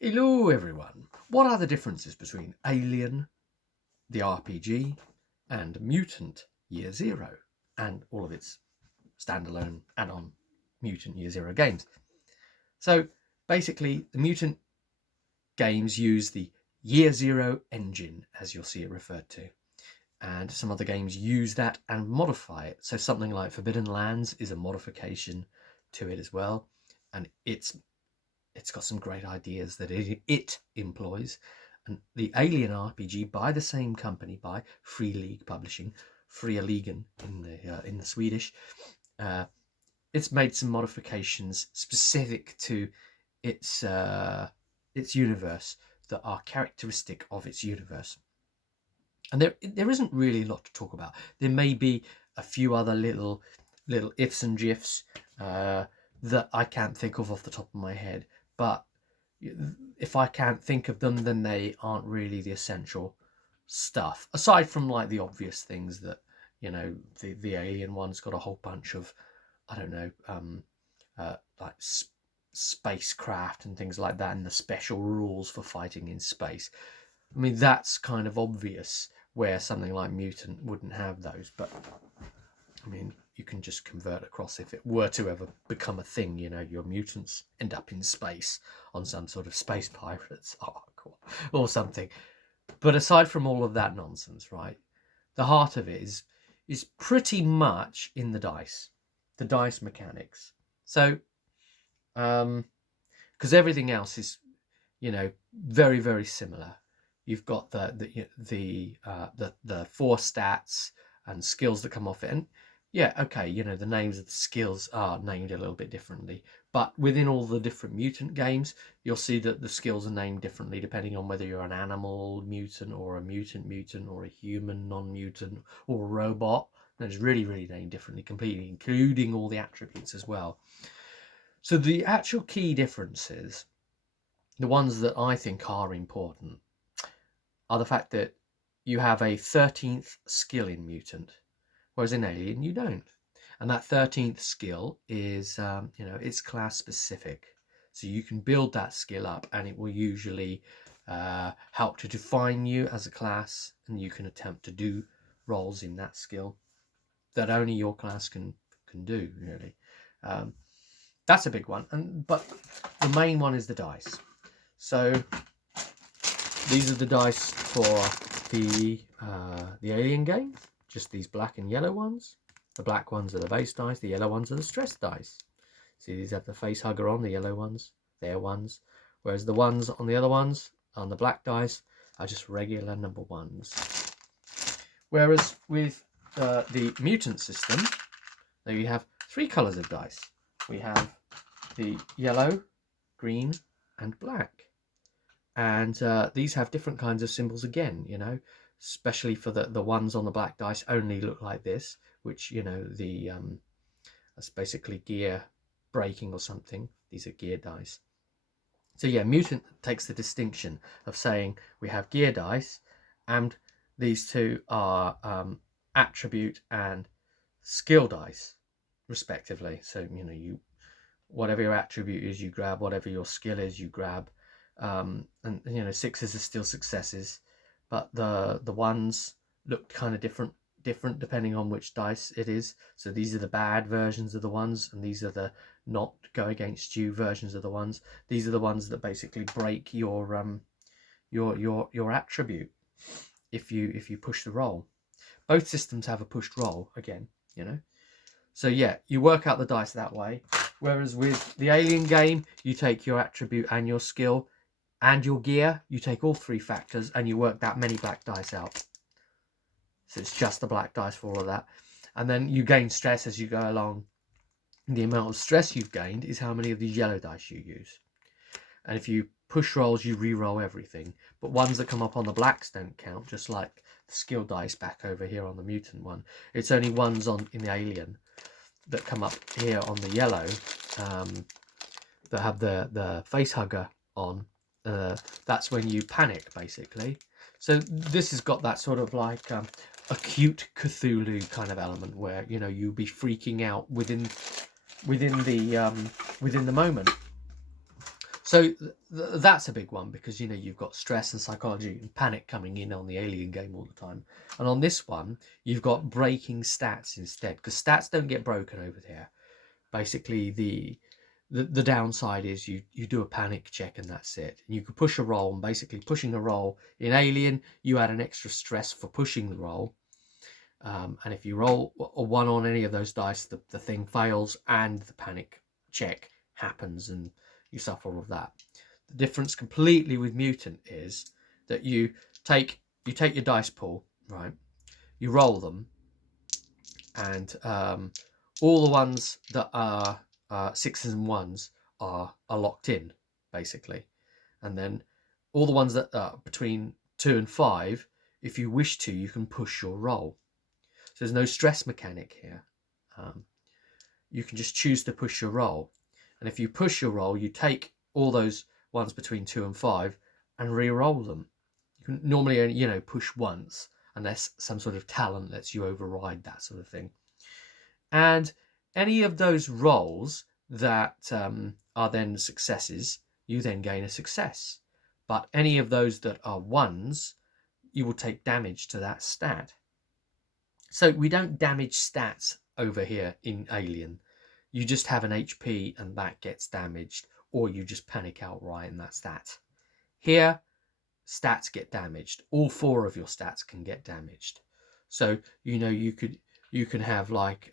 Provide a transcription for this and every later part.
Hello everyone. What are the differences between Alien, the RPG, and Mutant Year Zero, and all of its standalone add-on Mutant Year Zero games? So basically, the Mutant games use the Year Zero engine, as you'll see it referred to. And some other games use that and modify it. So something like Forbidden Lands is a modification to it as well. And it's got some great ideas that it employs. And the Alien RPG, by the same company, by Free League Publishing, Fria Ligan in the Swedish, it's made some modifications specific to its universe that are characteristic of its universe. And there isn't really a lot to talk about. There may be a few other little ifs and gifs that I can't think of off the top of my head. But if I can't think of them, then they aren't really the essential stuff. Aside from like the obvious things that, you know, the Alien one's got a whole bunch of, I don't know, like spacecraft and things like that, and the special rules for fighting in space. I mean, that's kind of obvious, where something like Mutant wouldn't have those. But I mean, you can just convert across if it were to ever become a thing. You know, your mutants end up in space on some sort of space pirates arc or something. But aside from all of that nonsense, right, the heart of it is pretty much in the dice mechanics. So, because everything else is, you know, very, very similar. You've got the 4 stats and skills that come off it, and yeah, okay, you know, the names of the skills are named a little bit differently, but within all the different mutant games, you'll see that the skills are named differently depending on whether you're an animal mutant or a mutant or a human non-mutant or a robot. And it's really, really named differently completely, including all the attributes as well. So the actual key differences, the ones that I think are important, are the fact that you have a 13th skill in Mutant, whereas in Alien you don't. And that 13th skill is, you know, it's class specific. So you can build that skill up, and it will usually help to define you as a class, and you can attempt to do roles in that skill that only your class can do, really. That's a big one. But the main one is the dice. So these are the dice for the Alien game, just these black and yellow ones. The black ones are the base dice, the yellow ones are the stress dice. See, these have the face hugger on, the yellow ones, they're ones. Whereas the ones on the other ones, on the black dice, are just regular number ones. Whereas with the mutant system, there you have 3 colours of dice. We have the yellow, green, and black. And these have different kinds of symbols again, you know, especially for the ones on the black dice only look like this, which, you know, that's basically gear braking or something. These are gear dice. So yeah, Mutant takes the distinction of saying we have gear dice, and these two are attribute and skill dice, respectively. So, you know, whatever your attribute is, you grab. Whatever your skill is, you grab. And you know, 6s are still successes, but the ones look kind of different depending on which dice it is. So these are the bad versions of the ones, and these are the not go against you versions of the ones. These are the ones that basically break your attribute if you push the roll. Both systems have a pushed roll again, you know. So yeah, you work out the dice that way. Whereas with the Alien game, you take your attribute and your skill and your gear, you take all 3 factors and you work that many black dice out. So it's just the black dice for all of that. And then you gain stress as you go along. The amount of stress you've gained is how many of these yellow dice you use. And if you push rolls, you re-roll everything. But ones that come up on the blacks don't count, just like the skill dice back over here on the mutant one. It's only ones in the Alien that come up here on the yellow that have the face hugger on. That's when you panic, basically. So this has got that sort of like acute Cthulhu kind of element, where, you know, you'll be freaking out within the moment. So that's a big one, because you know you've got stress and psychology and panic coming in on the Alien game all the time, and on this one you've got breaking stats instead, because stats don't get broken over there. Basically, the downside is you do a panic check and that's it. You can push a roll, and basically pushing a roll in Alien, you add an extra stress for pushing the roll. And if you roll a 1 on any of those dice, the thing fails and the panic check happens and you suffer all of that. The difference completely with Mutant is that you take your dice pool, right? You roll them, and all the ones that are 6s and 1s are locked in, basically. And then all the ones that are between 2 and 5, if you wish to, you can push your roll. So there's no stress mechanic here. You can just choose to push your roll. And if you push your roll, you take all those ones between 2 and 5 and re-roll them. You can normally only, you know, push once, unless some sort of talent lets you override that sort of thing. And any of those rolls that are then successes, you then gain a success. But any of those that are 1s, you will take damage to that stat. So we don't damage stats over here in Alien. You just have an HP and that gets damaged, or you just panic outright and that's that. Here, stats get damaged. All 4 of your stats can get damaged. So, you know, you can have like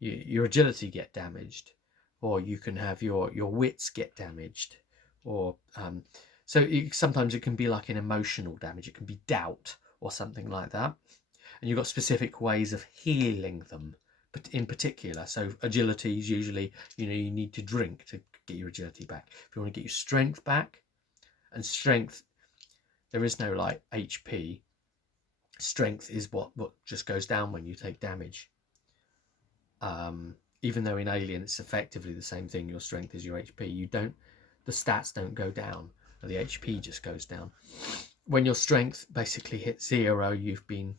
your agility get damaged, or you can have your wits get damaged, or sometimes it can be like an emotional damage. It can be doubt or something like that. And you've got specific ways of healing them in particular. So agility is usually, you know, you need to drink to get your agility back. If you want to get your strength back, and strength, there is no like HP. Strength is what just goes down when you take damage. Even though in Alien it's effectively the same thing, your strength is your HP. The stats don't go down, the HP just goes down. When your strength basically hits 0, you've been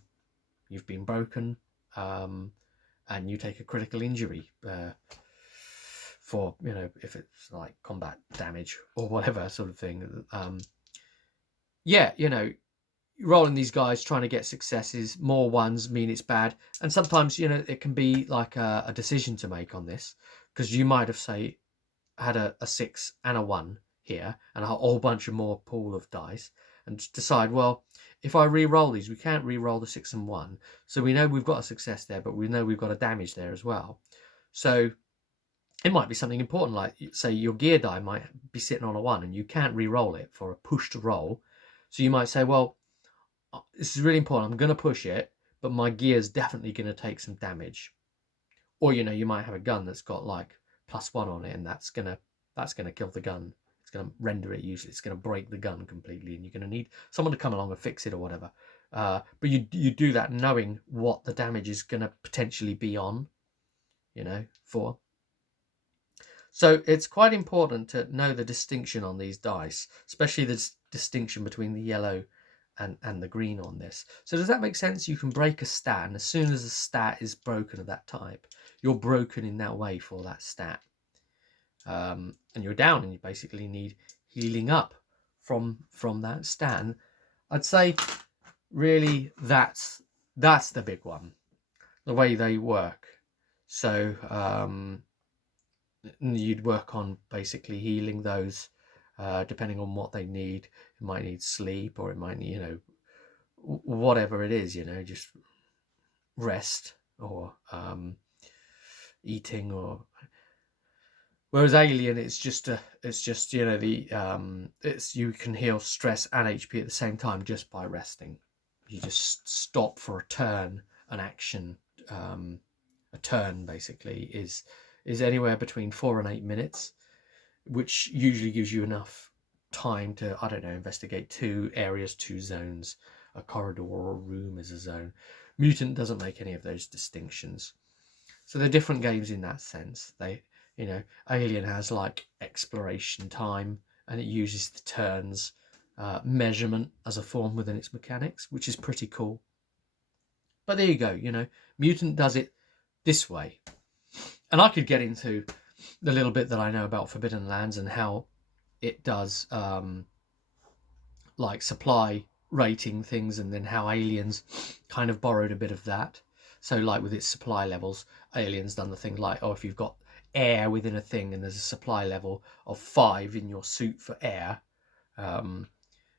broken, and you take a critical injury for, you know, if it's like combat damage or whatever sort of thing. Yeah, you know, rolling these guys trying to get successes, more 1s mean it's bad, and sometimes, you know, it can be like a decision to make on this, because you might have, say, had a 6 and a 1 here and a whole bunch of more pool of dice, and decide, well, if I re-roll these, we can't re-roll the 6 and 1, so we know we've got a success there, but we know we've got a damage there as well. So it might be something important, like, say, your gear die might be sitting on a 1 and you can't re-roll it for a push to roll. So you might say, well, this is really important, I'm going to push it, but my gear is definitely going to take some damage. Or, you know, you might have a gun that's got like +1 on it, and that's gonna kill the gun. It's going to render it useless. It's going to break the gun completely, and you're going to need someone to come along and fix it or whatever. But you do that knowing what the damage is going to potentially be on, you know, for. So it's quite important to know the distinction on these dice, especially the distinction between the yellow and the green on this. So does that make sense? You can break a stat, and as soon as a stat is broken of that type, you're broken in that way for that stat. And you're down, and you basically need healing up from that stat. And I'd say really that's the big one, the way they work. So you'd work on basically healing those, depending on what they need. It might need sleep, or it might need, you know, whatever it is, you know, just rest, or eating, or whereas Alien, it's just you know, you can heal stress and HP at the same time just by resting. You just stop for a turn, an action. A turn basically is anywhere between 4 and 8 minutes, which usually gives you enough time to, I don't know, investigate 2 areas, 2 zones. A corridor or a room is a zone. Mutant doesn't make any of those distinctions. So they're different games in that sense. They, you know, Alien has like exploration time, and it uses the turns measurement as a form within its mechanics, which is pretty cool. But there you go, you know, Mutant does it this way. And I could get into the little bit that I know about Forbidden Lands and how it does like supply rating things, and then how Aliens kind of borrowed a bit of that. So like with its supply levels, Aliens done the thing like, oh, if you've got air within a thing and there's a supply level of 5 in your suit for air,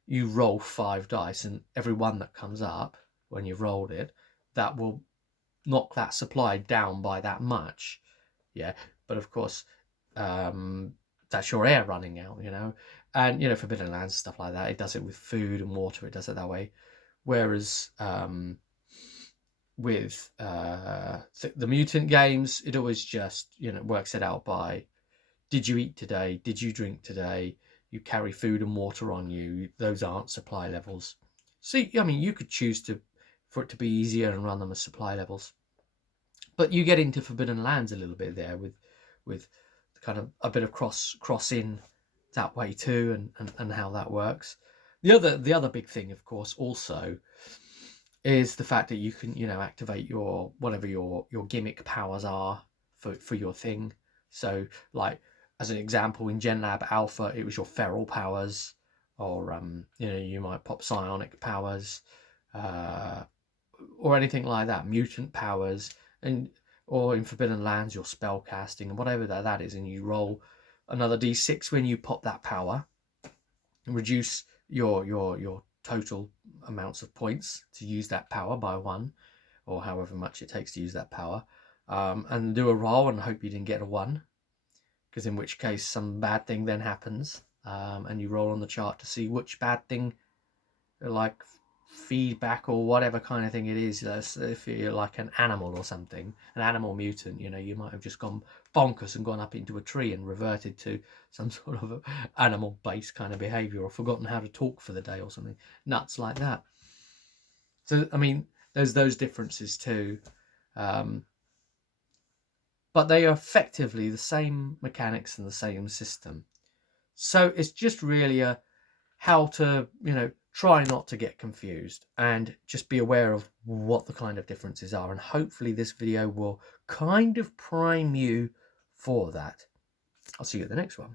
you roll 5 dice, and every one that comes up when you've rolled it, that will knock that supply down by that much. Yeah, but of course, that's your air running out, you know. And, you know, Forbidden Lands, stuff like that, it does it with food and water, it does it that way. Whereas with the Mutant games, it always just, you know, works it out by, did you eat today? Did you drink today? You carry food and water on you. Those aren't supply levels. So, I mean, you could choose for it to be easier and run them as supply levels. But you get into Forbidden Lands a little bit there with kind of a bit of cross in that way too, and how that works. The other big thing, of course, also is the fact that you can, you know, activate your whatever your gimmick powers are for your thing. So, like, as an example, in GenLab Alpha, it was your feral powers, or you know, you might pop psionic powers, or anything like that, mutant powers, and or in Forbidden Lands, your spell casting and whatever that is, and you roll another d6 when you pop that power, and reduce your total amounts of points to use that power by 1, or however much it takes to use that power, and do a roll and hope you didn't get a 1, because in which case some bad thing then happens, and you roll on the chart to see which bad thing, like feedback or whatever kind of thing it is. If you're like an animal or something, an animal mutant, you know, you might have just gone bonkers and gone up into a tree and reverted to some sort of animal based kind of behavior, or forgotten how to talk for the day or something nuts like that. So I mean, there's those differences too, but they are effectively the same mechanics and the same system. So it's just really how to, you know, try not to get confused and just be aware of what the kind of differences are. And hopefully this video will kind of prime you for that. I'll see you at the next one.